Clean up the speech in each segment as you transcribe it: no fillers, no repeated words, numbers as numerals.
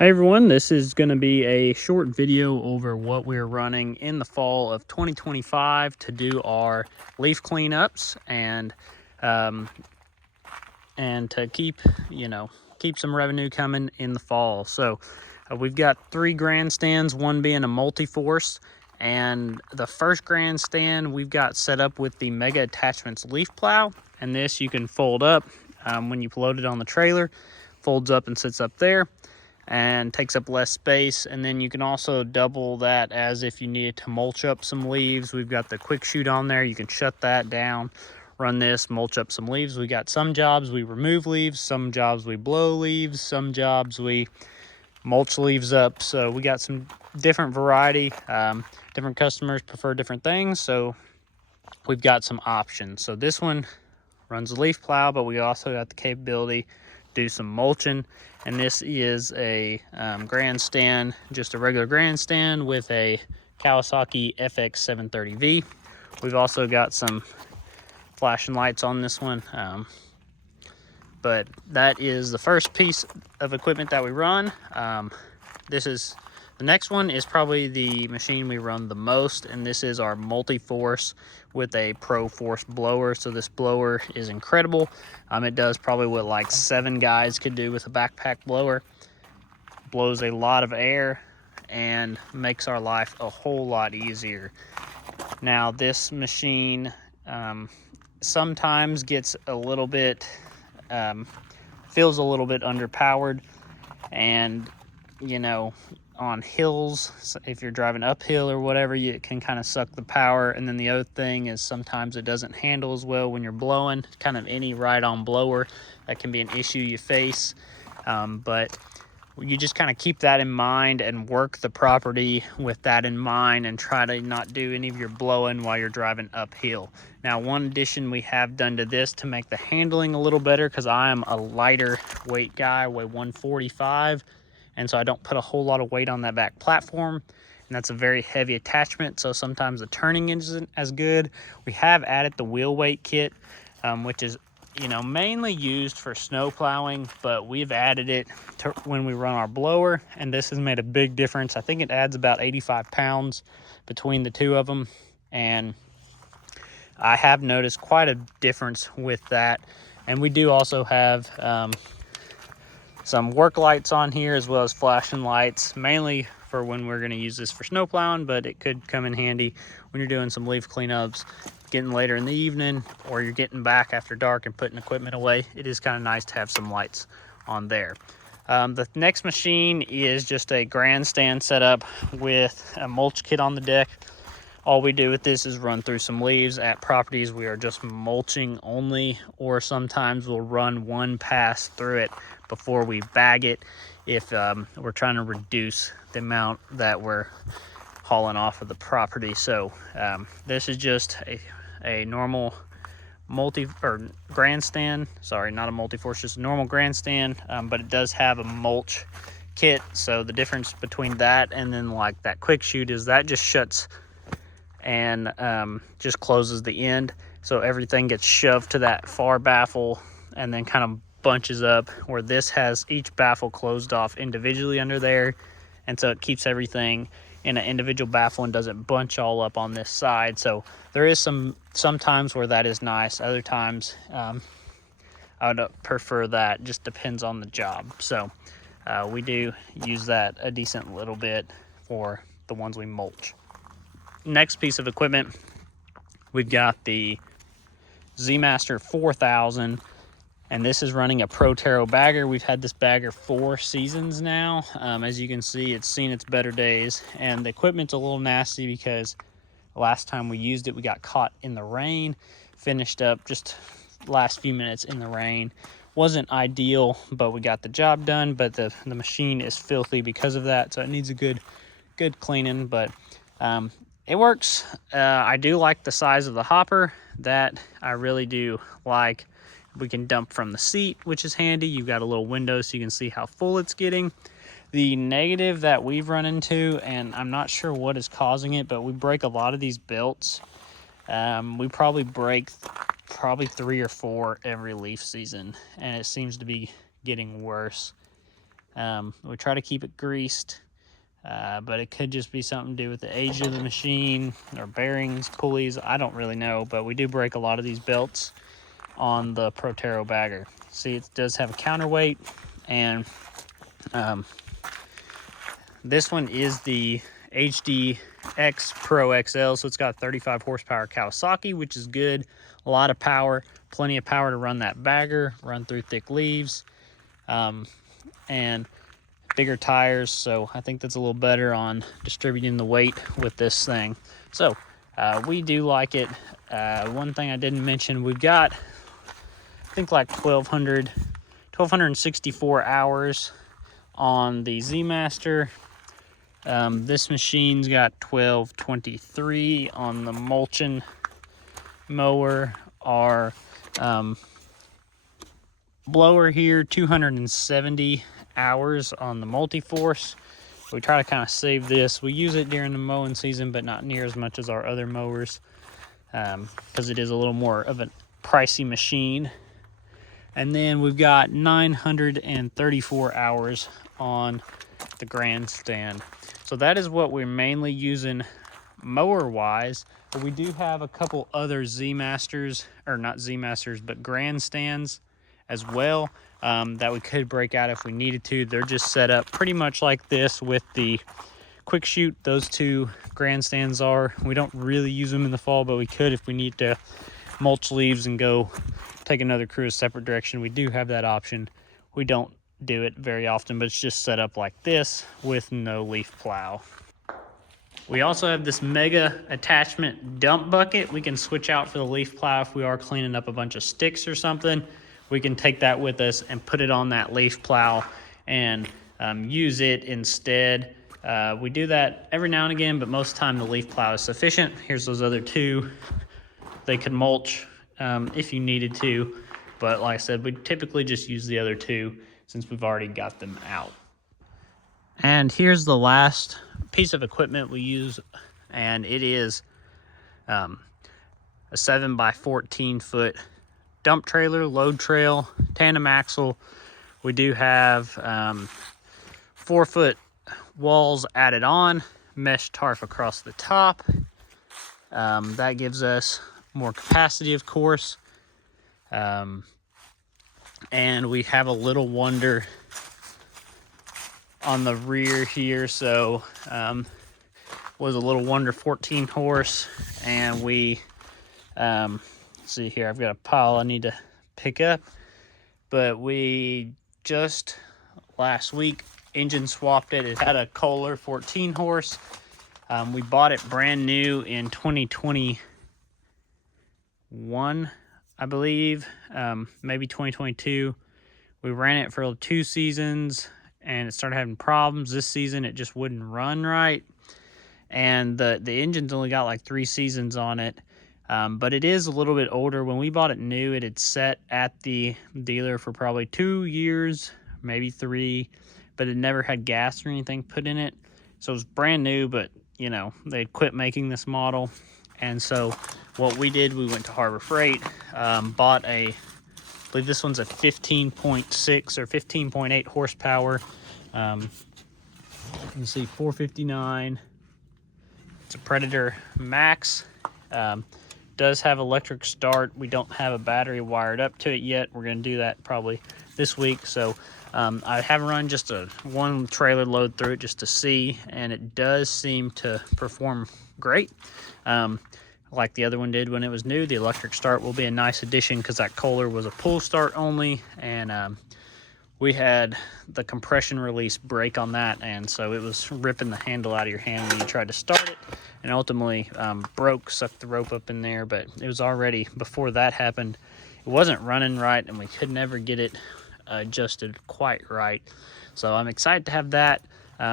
Hey everyone, this is going to be a short video over what we're running in the fall of 2025 to do our leaf cleanups um, and to keep some revenue coming in the fall. So we've got 3 grandstands, one being a multi-force, and the first grandstand we've got set up with the Mega Attachments leaf plow, and this you can fold up when you load it on the trailer, folds up and sits up there and takes up less space. And then you can also double that as if you needed to mulch up some leaves. We've got the quick shoot on there. You can shut that down, run this, mulch up some leaves. We got some jobs we remove leaves, some jobs we blow leaves, some jobs we mulch leaves up. So we got some different variety. Different customers prefer different things, so we've got some options. So this one runs a leaf plow, but we also got the capability to do some mulching. And this is a grandstand, just a regular grandstand with a Kawasaki FX730V. We've also got some flashing lights on this one, but that is the first piece of equipment that we run. The next one is probably the machine we run the most, and this is our multi-force with a Pro Force blower. So this blower is incredible. It does probably what like 7 guys could do with a backpack blower. Blows a lot of air and makes our life a whole lot easier. Now this machine sometimes gets a little bit, feels a little bit underpowered, and on hills, if you're driving uphill or whatever, you can kind of suck the power. And then the other thing is sometimes it doesn't handle as well when you're blowing. Kind of any ride-on blower, that can be an issue you face, but you just kind of keep that in mind and work the property with that in mind, and try to not do any of your blowing while you're driving uphill. Now, one addition we have done to this to make the handling a little better, because I am a lighter weight guy, I weigh 145, and so I don't put a whole lot of weight on that back platform, and that's a very heavy attachment, so sometimes the turning isn't as good. We have added the wheel weight kit, which is mainly used for snow plowing, but we've added it to when we run our blower, and this has made a big difference. I think it adds about 85 pounds between the two of them, and I have noticed quite a difference with that. And we do also have some work lights on here, as well as flashing lights, mainly for when we're going to use this for snow plowing, but it could come in handy when you're doing some leaf cleanups, getting later in the evening, or you're getting back after dark and putting equipment away. It is kind of nice to have some lights on there. The next machine is just a grandstand setup with a mulch kit on the deck. All we do with this is run through some leaves. At properties, we are just mulching only, or sometimes we'll run one pass through it before we bag it if we're trying to reduce the amount that we're hauling off of the property. So this is just a normal grandstand. Sorry, not a multi-force, just a normal grandstand, but it does have a mulch kit. So the difference between that and then like that quick shoot is that just shuts and just closes the end, so everything gets shoved to that far baffle and then kind of bunches up, where this has each baffle closed off individually under there, and so it keeps everything in an individual baffle and doesn't bunch all up on this side. So there is sometimes where that is nice. Other times I would prefer that. Just depends on the job. So we do use that a decent little bit for the ones we mulch. Next piece of equipment, we've got the Z-Master 4000, and this is running a Protero bagger. We've had this bagger 4 seasons now. As you can see, it's seen its better days, and the equipment's a little nasty because the last time we used it, we got caught in the rain, finished up just last few minutes in the rain. Wasn't ideal, but we got the job done. But the machine is filthy because of that, so it needs a good cleaning, but it works. I do like the size of the hopper. That I really do like. We can dump from the seat, which is handy. You've got a little window so you can see how full it's getting. The negative that we've run into, and I'm not sure what is causing it, but we break a lot of these belts. We probably break 3 or 4 every leaf season, and it seems to be getting worse. We try to keep it greased, but it could just be something to do with the age of the machine or bearings, pulleys. I don't really know, but we do break a lot of these belts on the Protero bagger. See, it does have a counterweight, and this one is the HDX Pro XL, so it's got 35 horsepower Kawasaki, which is good. A lot of power, plenty of power to run that bagger, run through thick leaves, and bigger tires, so I think that's a little better on distributing the weight with this thing. So we do like it. One thing I didn't mention, we've got, I think, like 1,264 hours on the Z Master. This machine's got 1223 on the mulching mower. Our blower here, 270 hours on the Multi-Force. We try to kind of save this. We use it during the mowing season, but not near as much as our other mowers, because it is a little more of a pricey machine. And then we've got 934 hours on the Grandstand. So that is what we're mainly using mower wise, but we do have a couple other Z Masters, or not Z Masters, but Grandstands as well, that we could break out if we needed to. They're just set up pretty much like this with the quick shoot. Those two Grandstands are. We don't really use them in the fall, but we could if we need to mulch leaves and go take another crew a separate direction. We do have that option. We don't do it very often, but it's just set up like this with no leaf plow. We also have this mega attachment dump bucket. We can switch out for the leaf plow if we are cleaning up a bunch of sticks or something. We can take that with us and put it on that leaf plow and use it instead. We do that every now and again, but most of the time the leaf plow is sufficient. Here's those other two. They could mulch if you needed to, but like I said, we typically just use the other two since we've already got them out. And here's the last piece of equipment we use, and it is a 7 by 14 foot dump trailer, load trail, tandem axle. We do have 4 foot walls added on, mesh tarp across the top. That gives us more capacity, of course. And we have a Little Wonder on the rear here. So was a Little Wonder 14 horse, and we let's see here, I've got a pile I need to pick up, but we just last week engine swapped it. It had a Kohler 14 horse. We bought it brand new in 2021, I believe, maybe 2022. We ran it for 2 seasons and it started having problems. This season it just wouldn't run right, and the engine's only got like 3 seasons on it. But it is a little bit older. When we bought it new, it had sat at the dealer for probably 2 years, maybe 3, but it never had gas or anything put in it. So it was brand new, but you know, they'd quit making this model. And so what we did, we went to Harbor Freight, bought I believe this one's a 15.6 or 15.8 horsepower. You can see 459. It's a Predator Max. Does have electric start. We don't have a battery wired up to it yet. We're going to do that probably this week. So I have run just one trailer load through it just to see, and it does seem to perform great. Like the other one did when it was new. The electric start will be a nice addition because that Kohler was a pull start only, and we had the compression release break on that, and so it was ripping the handle out of your hand when you tried to start it, and ultimately broke, sucked the rope up in there. But it was already, before that happened, it wasn't running right, and we could never get it adjusted quite right. So I'm excited to have that.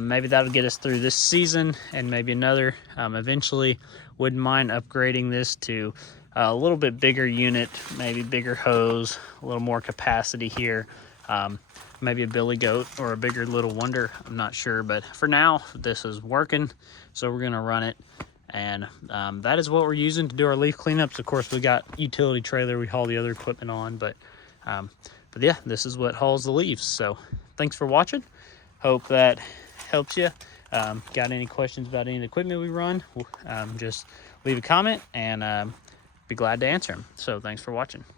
Maybe that'll get us through this season and maybe another eventually. Wouldn't mind upgrading this to a little bit bigger unit, maybe bigger hose, a little more capacity here. Maybe a Billy Goat or a bigger Little Wonder, I'm not sure, but for now this is working, so we're gonna run it. And that is what we're using to do our leaf cleanups. Of course, we got utility trailer we haul the other equipment on, but yeah, this is what hauls the leaves. So thanks for watching. Hope that helps you. Got any questions about any of the equipment we run, just leave a comment, and be glad to answer them. So thanks for watching.